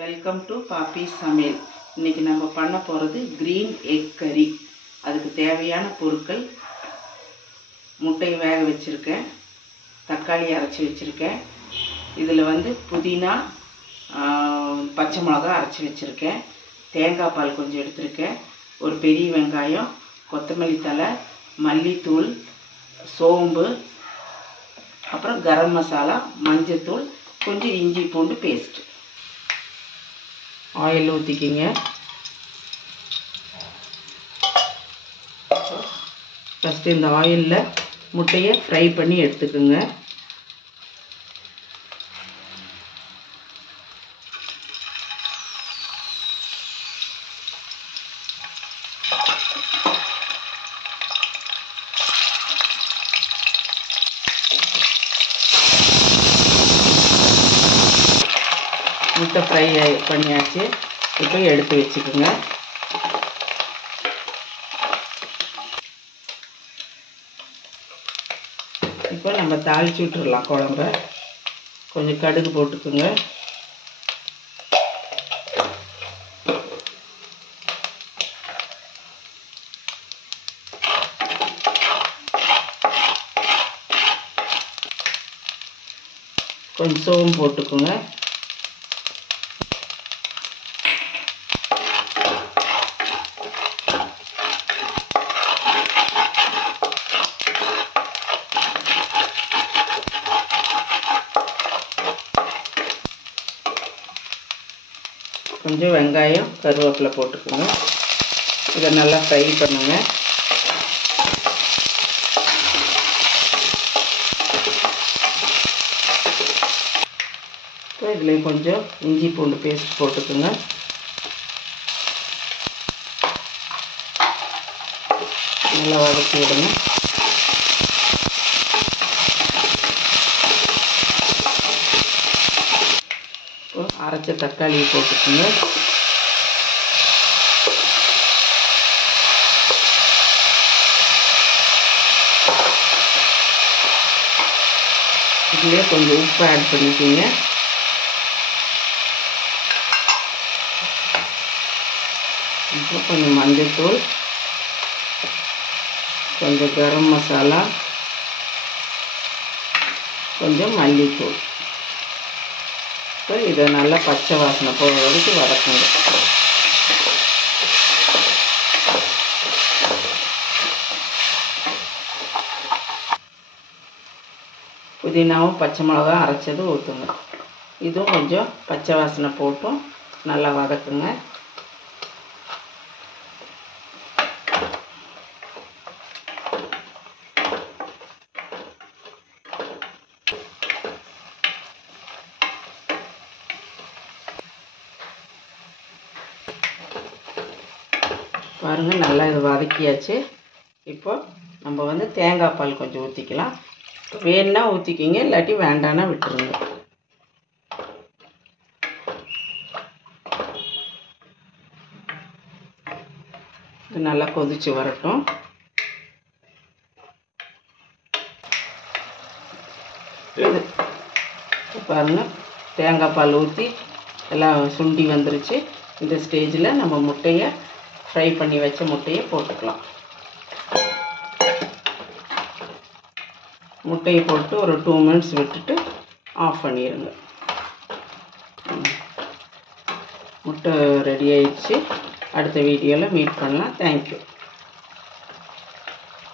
Welcome to பாப்பி சமையல். இன்றைக்கி நம்ம பண்ண போகிறது க்ரீன் எக் கறி. அதுக்கு தேவையான பொருட்கள்: முட்டையை வேக வச்சுருக்கேன், தக்காளி அரைச்சி வச்சுருக்கேன், இதில் புதினா, பச்சை மிளகா அரைச்சி வச்சுருக்கேன், தேங்காய் பால் கொஞ்சம் எடுத்துருக்கேன், ஒரு பெரிய வெங்காயம், கொத்தமல்லி தழை, மல்லித்தூள், சோம்பு, அப்புறம் கரம் மசாலா, மஞ்சத்தூள், கொஞ்சம் இஞ்சி பூண்டு பேஸ்ட்டு. ஆயில் ஊற்றிக்கிங்க. ஃபஸ்ட்டு இந்த ஆயிலில் முட்டையை ஃப்ரை பண்ணி எடுத்துக்குங்க. முட்டை ஃப்ரை பண்ணியாச்சு. இப்போ எடுத்து வச்சுக்கோங்க. இப்போ நம்ம தாளிச்சு விட்டுடலாம் குழம்ப. கொஞ்சம் கடுகு போட்டுக்குங்க. கொஞ்சம் சோம்பு போட்டுக்குங்க. கொஞ்சம் வெங்காயம், கருவேப்பிலை போட்டுக்கோங்க. இதை நல்லா ஃப்ரை பண்ணுங்க. இதில் கொஞ்சம் இஞ்சி பூண்டு பேஸ்ட் போட்டுக்கோங்க. நல்லா வதக்கி விடுங்க. அரைச்ச தக்காளியை போட்டுக்கோங்க. இதுலேயே கொஞ்சம் உப்பு ஆட் பண்ணிக்கோங்க. அப்புறம் கொஞ்சம் மஞ்சள்தூள், கொஞ்சம் கரம் மசாலா, கொஞ்சம் மல்லித்தூள். இதை நல்லா பச்சை வாசனை போகிற வரைக்கும் வதக்குங்க. புதினாவும் பச்சை மிளகா அரைச்சதும் ஊற்றுங்க. இதுவும் கொஞ்சம் பச்சை வாசனை போட்டும் நல்லா வதக்குங்க. பாருங்கள், நல்லா இது வதக்கியாச்சு. இப்போ நம்ம தேங்காய் பால் கொஞ்சம் ஊற்றிக்கலாம். வேணுன்னா ஊற்றிக்கிங்க, இல்லாட்டி வேண்டான்னா விட்டுருங்க. இது நல்லா கொதிச்சு வரட்டும். பாருங்கள், தேங்காய் பால் ஊற்றி எல்லாம் சுண்டி வந்துருச்சு. இந்த ஸ்டேஜில் நம்ம முட்டையை ஃப்ரை பண்ணி வச்ச முட்டையை போட்டுக்கலாம். முட்டையை போட்டு ஒரு 2 மினிட்ஸ் விட்டுட்டு ஆஃப் பண்ணிடுங்க. முட்டை ரெடி ஆயிடுச்சு. அடுத்த வீடியோவில் மீட் பண்ணலாம். தேங்க்யூ.